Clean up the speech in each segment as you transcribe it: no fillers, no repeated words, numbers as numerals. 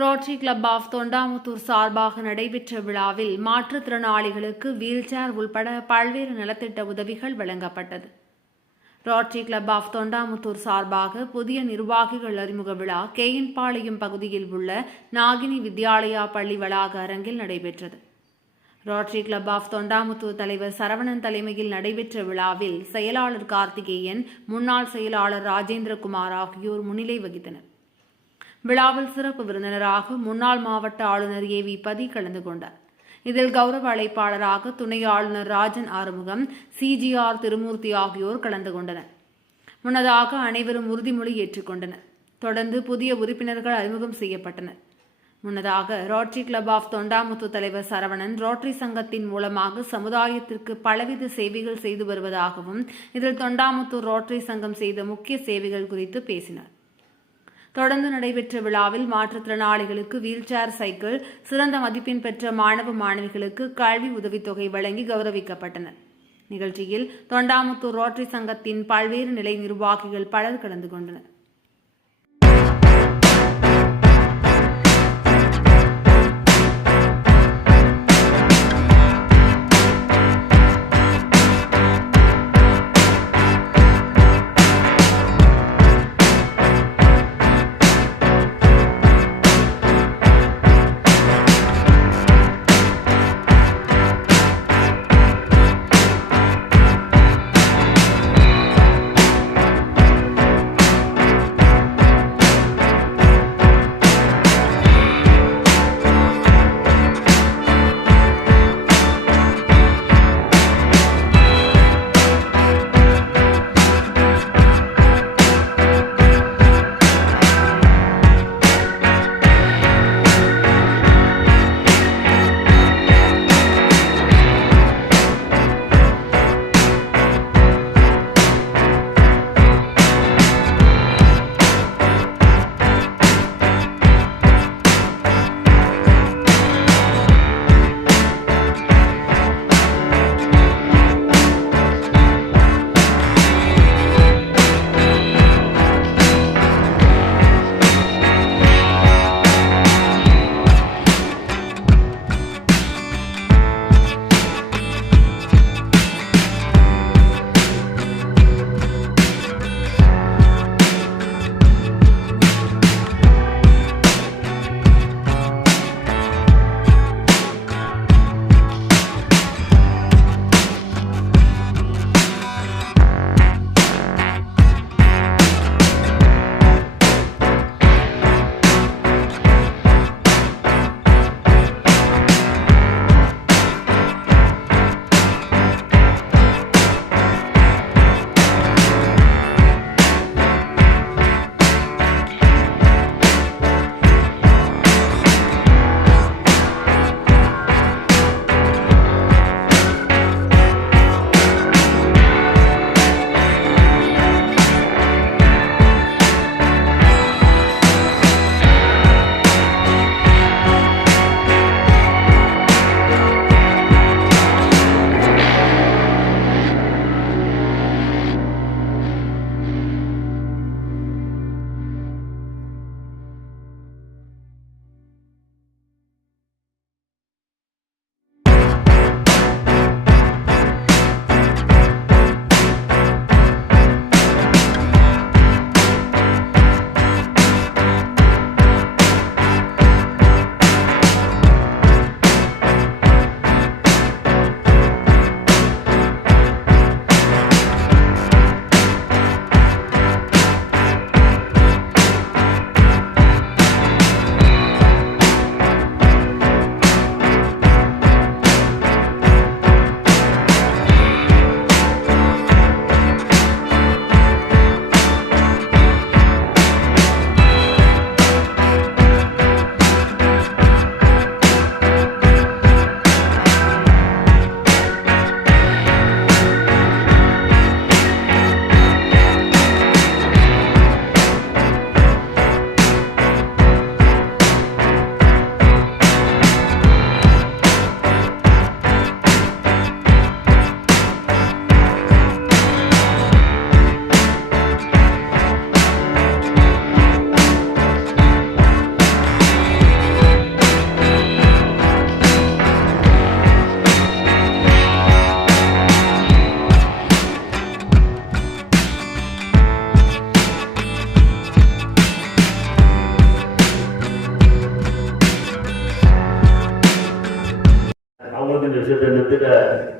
Rotary club of Thondamuthur சார்பாக நடைபெற்ற விழாவில் மாற்றுத்திறனாளிகளுக்கு வீல்சேர் உள்பட பல்வேறு நலத்திட்ட உதவிகள் வழங்கப்பட்டது. ரோட்டரி கிளப் ஆஃப் தொண்டாமுத்தூர் சார்பாக புதிய நிர்வாகிகள் அறிமுக விழா கேஎன்பாளையம் பகுதியில் உள்ள நாகினி வித்யாலயா பள்ளி வளாக அரங்கில் நடைபெற்றது. ரோட்டரி கிளப் ஆஃப் தொண்டாமுத்தூர் தலைவர் சரவணன் தலைமையில் நடைபெற்ற விழாவில் செயலாளர் கார்த்திகேயன், முன்னாள் செயலாளர் ராஜேந்திரகுமார் ஆகியோர் முன்னிலை வகித்தனர். விழாவில் சிறப்பு விருந்தினராக முன்னாள் மாவட்ட ஆளுநர் ஏ.வி. பதி கலந்து கொண்டார். இதில் கௌரவ அழைப்பாளராக துணை ஆளுநர் ராஜன் ஆறுமுகம், சிஜிஆர் திருமூர்த்தி ஆகியோர் கலந்து கொண்டனர். முன்னதாக அனைவரும் உறுதிமொழி ஏற்றுக்கொண்டனர். தொடர்ந்து புதிய உறுப்பினர்கள் அறிமுகம் செய்யப்பட்டனர். முன்னதாக ரோட்டரி கிளப் ஆஃப் தொண்டாமுத்தூர் தலைவர் சரவணன் ரோட்டரி சங்கத்தின் மூலமாக சமுதாயத்திற்கு பலவித சேவைகள் செய்து வருவதாகவும் இதில் தொண்டாமுத்தூர் ரோட்டரி சங்கம் செய்த முக்கிய சேவைகள் குறித்து பேசினார். தொடர்ந்து நடைபெற்ற விழாவில் மாற்றுத்திறனாளிகளுக்கு வீல்சேர், சைக்கிள், சிறந்த மதிப்பெண் பெற்ற மாணவ மாணவிகளுக்கு கல்வி உதவித்தொகை வழங்கி கௌரவிக்கப்பட்டனர். நிகழ்ச்சியில் தொண்டாமுத்தூர் ரோட்டரி சங்கத்தின் பல்வேறு நிலை நிர்வாகிகள் பலர் கலந்து கொண்டனர்.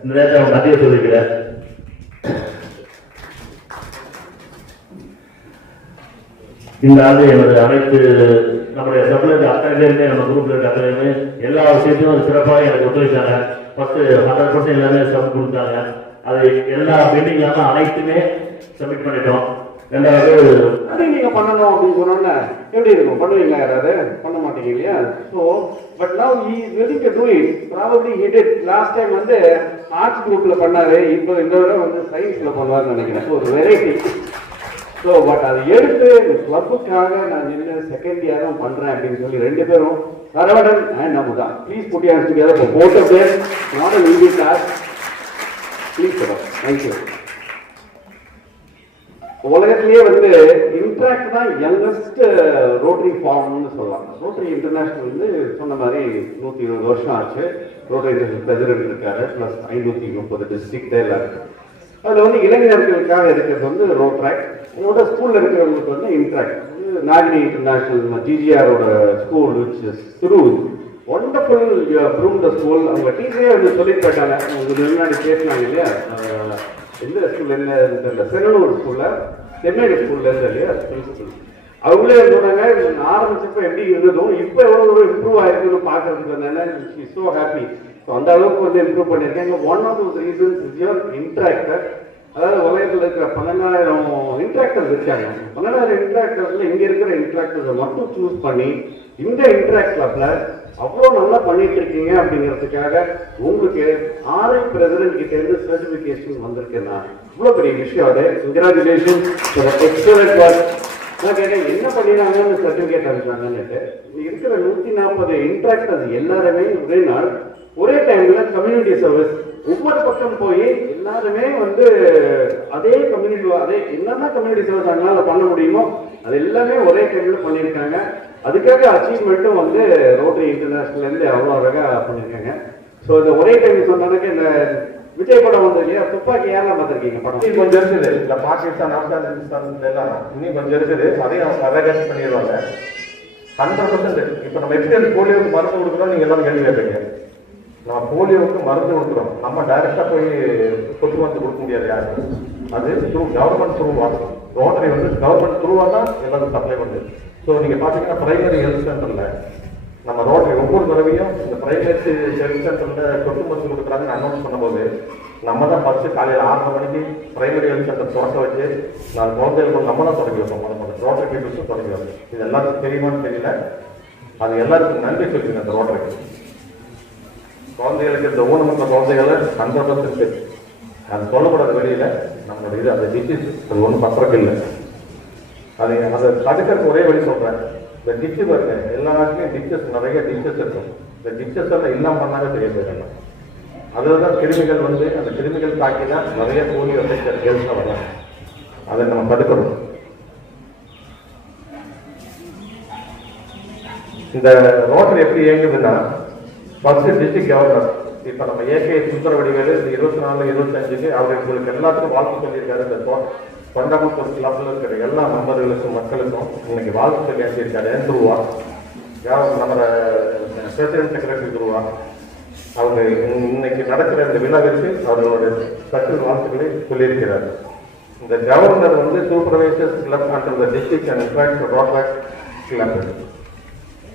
இந்த நேரத்தில் நன்றியை சொல்லிக்கிறேன். இந்த ஆண்டு எனது அனைத்து நம்முடைய சப்ளைக்கு அத்தனை பேருமே நம்ம குரூப்ல இருக்க அத்தனை பேருமே எல்லா விஷயத்தையும் சிறப்பாக எனக்கு ஒத்துழைச்சாங்க. ஃபர்ஸ்ட் 100% எல்லாமே சப்மிட் கொடுத்தாங்க. அது எல்லா பெண்டிங் இல்லாம அனைத்துமே சப்மிட் பண்ணிட்டோம். ரெண்டாவது நீங்க பண்ணணும் அப்படின்னு சொன்னோன்னா எப்படி இருக்கும்? பண்ணுவீங்களா? யாராவது பண்ண மாட்டீங்க இல்லையா? So but now he is ready to to it. Probably he did. Last time வந்து ஆர்ட்ஸ் குரூப்ல பண்ணாரு, இப்போ இந்த தடவை வந்து சயின்ஸ்ல பண்ணுவாருன்னு நினைக்கிறேன். ஸோ ஒரு வெரைட்டி. ஸோ பட் அதை எடுத்து கிளப்புக்காக நான் நின்று செகண்ட் இயரும் பண்றேன் அப்படின்னு சொல்லி ரெண்டு பேரும் Saravanan and Namutha please put your together for both of them. Not an easy task. Please sir. Thank you. உலகத்திலேயே வந்து இன்ட்ராக்ட் தான் யங்கஸ்ட் ரோட்டரி ஃபார்ம்னு சொல்லலாம். ரோட்டரி இன்டர்நேஷனல் வந்து சொன்ன மாதிரி 120 வருஷம் ஆச்சு. ரோட்டரி இன்டர்நேஷனல் பிரசிடென்ட் இருக்காரு, பிளஸ் 530 டிஸ்ட்ரிக்ட் எல்லாம் இருக்கு. அதில் வந்து இளைஞர்களுக்காக இருக்கிறது வந்து ரோட்ராக். என்னோட ஸ்கூல்ல இருக்கிறவங்களுக்கு வந்து இன்ட்ராக்ட். நாகினி இன்டர்நேஷனல் ஜிஜிஆரோட school which is through wonderful from the school. அவங்க டீச்சரே வந்து சொல்லிட்டு போயிட்டாங்க. உங்களுக்கு முன்னாடி பேசினாங்க இல்லையா, எந்த ஸ்கூல்ல என்ன தெரியல, செங்கனூர் ஸ்கூல்ல சென்னை ஸ்கூல்ல இருந்து இல்லையா பிரின்சிபல், அவங்களே சொன்னாங்க ஆரம்பிச்சப்ப எப்படி இருந்ததும் இப்போ எவ்வளவு தூரம் இம்ப்ரூவ் ஆயிருக்குன்னு பாக்குறதுக்கு வந்தேன்னா ஸோ ஹாப்பி. ஸோ அந்த அளவுக்கு வந்து இம்ப்ரூவ் பண்ணியிருக்கேன். One of the reasons is your interactor. அதாவது உலகத்தில் இருக்கிற 12,000 இன்ட்ராக்டர்ஸ் இருக்காங்க. 12,000 இன்ட்ராக்டர்ஸ்ல இங்க இருக்கிற இன்ட்ராக்டர்ஸை மட்டும் சூஸ் பண்ணி இந்த இன்ட்ராக்ட் கிளப்ல அவ்வளோ நல்லா பண்ணிட்டு இருக்கீங்க அப்படிங்கிறதுக்காக உங்களுக்கு ஆர்ஐ பிரசிடென்ட் கிட்ட இருந்து சர்டிபிகேஷன் வந்திருக்கேன்னா இவ்வளோ பெரிய விஷயம். அது கங்க்ராச்சுலேஷன் எக்ஸலன்ட் ஒர்க். நான் கேட்டேன் என்ன பண்ணினாங்கன்னு சர்டிபிகேட் அனுப்பிச்சாங்கன்னுட்டு. இருக்கிற 140 இன்ட்ராக்டர்ஸ் எல்லாருமே ஒரே நாள் ஒரே டைம்ல கம்யூனிட்டி சர்வீஸ் ஒவ்வொரு பக்கம் போய் எல்லாருமே வந்து அதே கம்யூனிட்டி அதே என்னென்ன கம்யூனிட்டி சர்வீஸ் அதனால பண்ண முடியுமோ அது எல்லாமே ஒரே டைம்ல பண்ணியிருக்காங்க. அதுக்காக அச்சீவ்மெண்ட்டும் வந்து ரோட்டரி இன்டர்நேஷனல் இருந்து அவ்வளோ அழகா பண்ணியிருக்காங்க. ஸோ இந்த ஒரே டைம் சொன்னாக்க இந்த விஜய் படம் வந்து இல்லையா, துப்பாக்கி யாரெல்லாம் பார்த்துருக்கீங்க படம்? இன்னும் கொஞ்சம் இருக்குது. இந்த பாகிஸ்தான் ஆப்கானிஸ்தான் எல்லாம் இன்னும் கொஞ்சம் இருக்குது. அதையும் அவேர்னஸ் பண்ணிடுவாங்க 100%. இப்போ நம்ம எப்படி அந்த போலியோவுக்கு மருந்து கொடுக்குறோம் நீங்க எல்லாரும் கேள்வி கேட்பீங்க. நம்ம போலியோவுக்கு மருந்து கொடுக்குறோம், நம்ம டைரக்டா போய் சொட்டு மருந்து கொடுக்க முடியாது யாருக்கு. அது த்ரூ கவர்மெண்ட் த்ரூவா. ரோட்டரி வந்து கவர்மெண்ட் த்ரூவா தான் எல்லாரும் சப்ளை பண்ணுது. ஸோ நீங்க பாத்தீங்கன்னா பிரைமரி ஹெல்த் சென்டர்ல நம்ம ரோட்டரி ஒவ்வொரு தடவையும் இந்த பிரைமரி ஹெல்த் சென்டர்ல சொட்டு மருந்து கொடுக்குறாங்கன்னு அனௌன்ஸ் பண்ணும்போது நம்ம தான் ஃபர்ஸ்ட் காலையில் 6 மணிக்கு பிரைமரி ஹெல்த் சென்டர் தொடக்க வச்சு 4 குழந்தைகள் நம்ம தான் தொடங்கி வைப்போம். ரோட்டரி பீப்புள்ஸும் தொடங்கி வைப்போம். இது எல்லாருக்கும் தெரியுமான்னு தெரியல. அது எல்லாருக்கும் நன்றி சொல்லுங்க. அந்த ரோட்டரிக்கு குழந்தைகளுக்கு இந்த ஊனமுற்ற குழந்தைகளை 100% அது சொல்லக்கூடாது வெளியில. நம்மளோட இது அந்த டிசீஸ் அது ஒன்றும் பத்திரக்கு இல்லை. அதை தடுக்கிறதுக்கு ஒரே வழி சொல்றேன். இந்த டிச்சு பாருங்க, எல்லா நாட்டிலையும் டிச்சஸ் நிறைய டிச்சஸ் இருக்கும். இந்த டிச்சஸ் எல்லாம் இல்லாம பண்ணாங்க தெரிய போயிடலாம். அதுதான் கிருமிகள் வந்து அந்த கிருமிகள் தாக்கி தான் நிறைய போலியோ கேள்வி வரலாம். அதை நம்ம தடுக்கணும். இந்த ரோட்டரி எப்படி இயங்குதுன்னா ஃபர்ஸ்ட் டிஸ்ட்ரிக்ட் கவர்னர் இப்ப நம்ம ஏகே சுந்தரவடிவேலு 24 25க்கு அவர் உங்களுக்கு எல்லாத்துக்கும் வாழ்த்து சொல்லியிருக்காரு. இந்த தொண்டாமுத்தூர் கிளப்ல இருக்கிற எல்லா மெம்பர்களுக்கும் மக்களுக்கும் இன்னைக்கு வாழ்த்து சொல்லி அனுப்பியிருக்காரு. த்ரூவா நம்ம பிரசிடென்ட் செக்ரட்டரி த்ரூவா அவங்க இன்னைக்கு நடக்கிற இந்த விழாவிற்கு அவர்களோட ஸ்பெஷல் வாழ்த்துக்களை சொல்லியிருக்கிறார். இந்த கவர்னர் வந்து supervisors club under the district and in fact Rotaract club.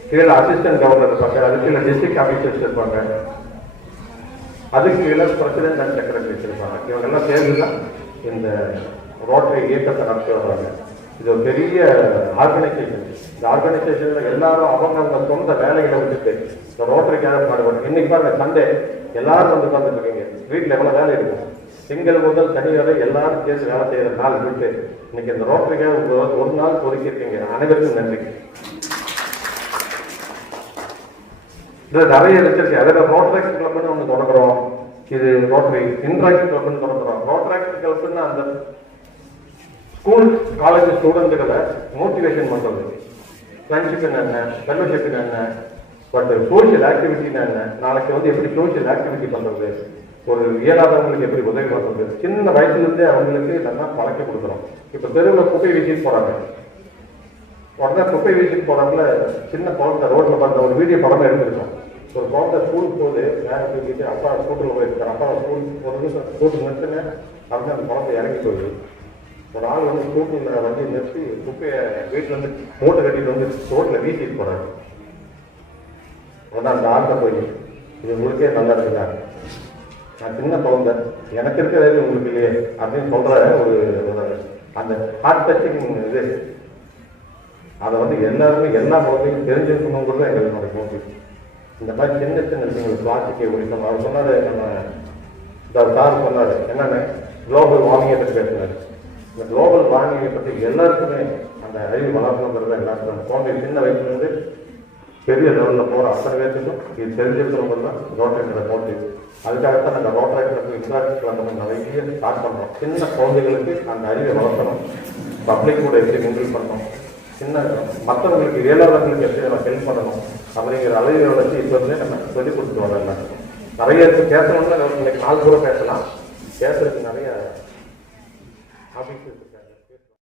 கீழே அசிஸ்டன்ட் கவர்னர் இருப்பாங்க, அதுக்கு கீழே டிஸ்ட்ரிக்ட் ஆஃபீஸர்ஸ் இருப்பாங்க, அதுக்கு கீழே பிரசிடென்ட் அண்ட் செக்ரட்டரிஸ் இருப்பாங்க. இவங்க எல்லாம் சேர்ந்து தான் இந்த ரோட்டரி இயக்கத்தை நடத்தி வர்றாங்க. இது ஒரு பெரிய ஆர்கனைசேஷன். இந்த ஆர்கனைசேஷன்ல எல்லாரும் அவங்க சொந்த வேலைகளை விட்டுட்டு இந்த ரோட்டரிக்காக பாடுவாங்க. இன்னைக்கு பாருங்க சண்டே எல்லாரும் வந்து உட்கார்ந்துட்டு இருக்கீங்க. வீட்டில் எவ்வளவு வேலை இருக்கும். திங்கள் முதல் சனி வரை எல்லாரும் சேர்ந்து வேலை செய்யற நாள் விட்டு இன்னைக்கு இந்த ரோட்டரிக்காக ஒரு நாள் ஒதுக்கி இருக்கீங்க. அனைவருக்கும் நன்றி. இதுல நிறைய இருக்கு. அதில் ரோட்ராக்ட் கிளப்னு ஒன்று தொடங்குறோம். இது ரோட்டரி இன்ட்ராக்ட் கிளப்னு தொடங்குறோம். ரோட்ராக்ட் கிளப்னா அந்த ஸ்கூல் காலேஜ் ஸ்டூடெண்ட்டுகளை மோட்டிவேஷன் பண்றது. ஃப்ரெண்ட்ஷிப் என்ன, ஃபெல்லோஷிப் என்ன, பட் சோசியல் ஆக்டிவிட்டினா என்ன, நாளைக்கு வந்து எப்படி சோசியல் ஆக்டிவிட்டி பண்றது, ஒரு இயலாதவங்களுக்கு எப்படி உதவி பண்றது, சின்ன வயசுல இருந்தே அவங்களுக்கு நல்லா பழக்க கொடுக்குறோம். இப்ப தெருவில் குப்பை வீசிட்டு போறாங்க. உடனே குப்பை வீசிட்டு போறாப்புல சின்ன குழந்தை ரோட்ல பார்த்த ஒரு வீடியோ படமே எடுத்திருக்கோம். ஒரு குழந்தை ஸ்கூலுக்கு போகுது, வேலை தூக்கிட்டு அப்பா ஸ்கூட்டில் போயிருக்காரு, அப்பா ஸ்கூல் ஒரு நிமிஷம் ஸ்கூட்டுக்கு நிறுத்துங்க அப்படின்னு அந்த குழந்தை இறங்கி போகுது. ஒரு ஆள் வந்து ஸ்கூட்டில் வண்டி நிறுத்தி குப்பையை வீட்டில் வந்து மூட்டை கட்டிட்டு வந்து ரோட்டில் வீசிட்டு போகிறாரு. உடனே அந்த ஆள்கிட்ட போய் இது உங்களுக்கே நல்லா இருக்குதா, நான் சின்ன குழந்தை, எனக்கு இருக்கிறது உங்களுக்கு இல்லையே அப்படின்னு சொல்கிற ஒரு அந்த ஹார்ட் டச்சிங் இது, அதை வந்து எல்லாருமே எல்லா குழந்தையும் தெரிஞ்சுக்கணுங்கிறது எங்களுடைய நோக்கி. இந்த மாதிரி சின்ன சின்ன விஷயங்கள் பிளாஸ்டிக்கை ஒழிக்கணும். அவர் சொன்னார், நம்ம சார் சொன்னார் என்னென்ன குளோபல் வார்மிங்கை பற்றி பேசினார். இந்த குளோபல் வார்மிங்கை பற்றி எல்லாருக்குமே அந்த அறிவு வளர்க்கணுங்கிறத எல்லாருக்கும் குழந்தை சின்ன வயசுலேருந்து பெரிய லெவலில் போகிற அத்தனை பேருக்கும் இது தெரிஞ்சிருக்கிறவங்க தான் ரோட்டரி மோட்டிவ். அதுக்காகத்தான் நாங்கள் ரோட்டரி கிளப் இன்ட்ராக்ட் கிளப் நிறைய ஸ்டார்ட் பண்ணுறோம். சின்ன குழந்தைகளுக்கு அந்த அறிவை வளர்க்கணும், பப்ளிக் கூட எப்படி மிங்கிள் பண்ணணும், சின்ன மற்றவங்களுக்கு இயலாதவங்களுக்கு எப்படி நம்ம ஹெல்ப் பண்ணணும் அப்படிங்கிற அளவை வளர்ச்சி இப்போ வந்து நம்ம சொல்லிக் கொடுத்துட்டு வரோம். நிறைய பேசணும்னா இன்னைக்கு நாள் கூட பேசலாம், பேசுறதுக்கு நிறைய ஆஃபீஸஸ்